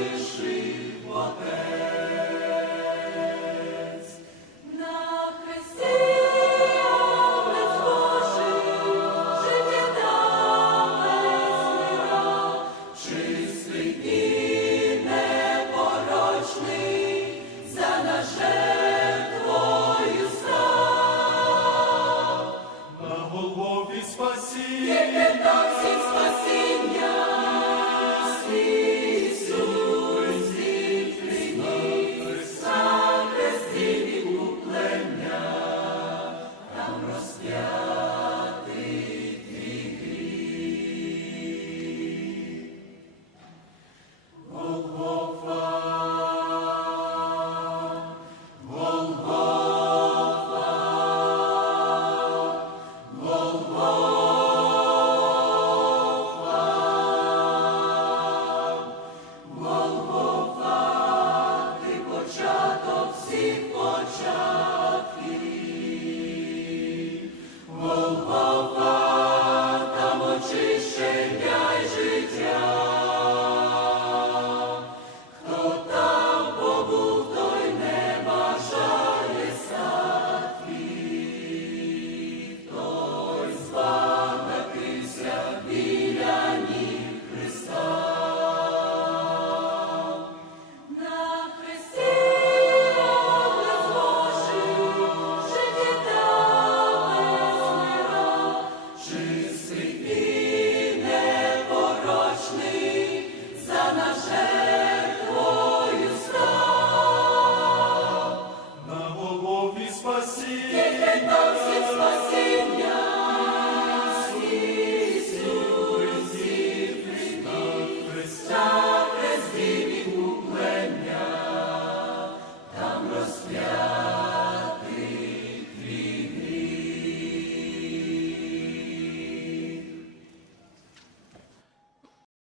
лишив отець. oh of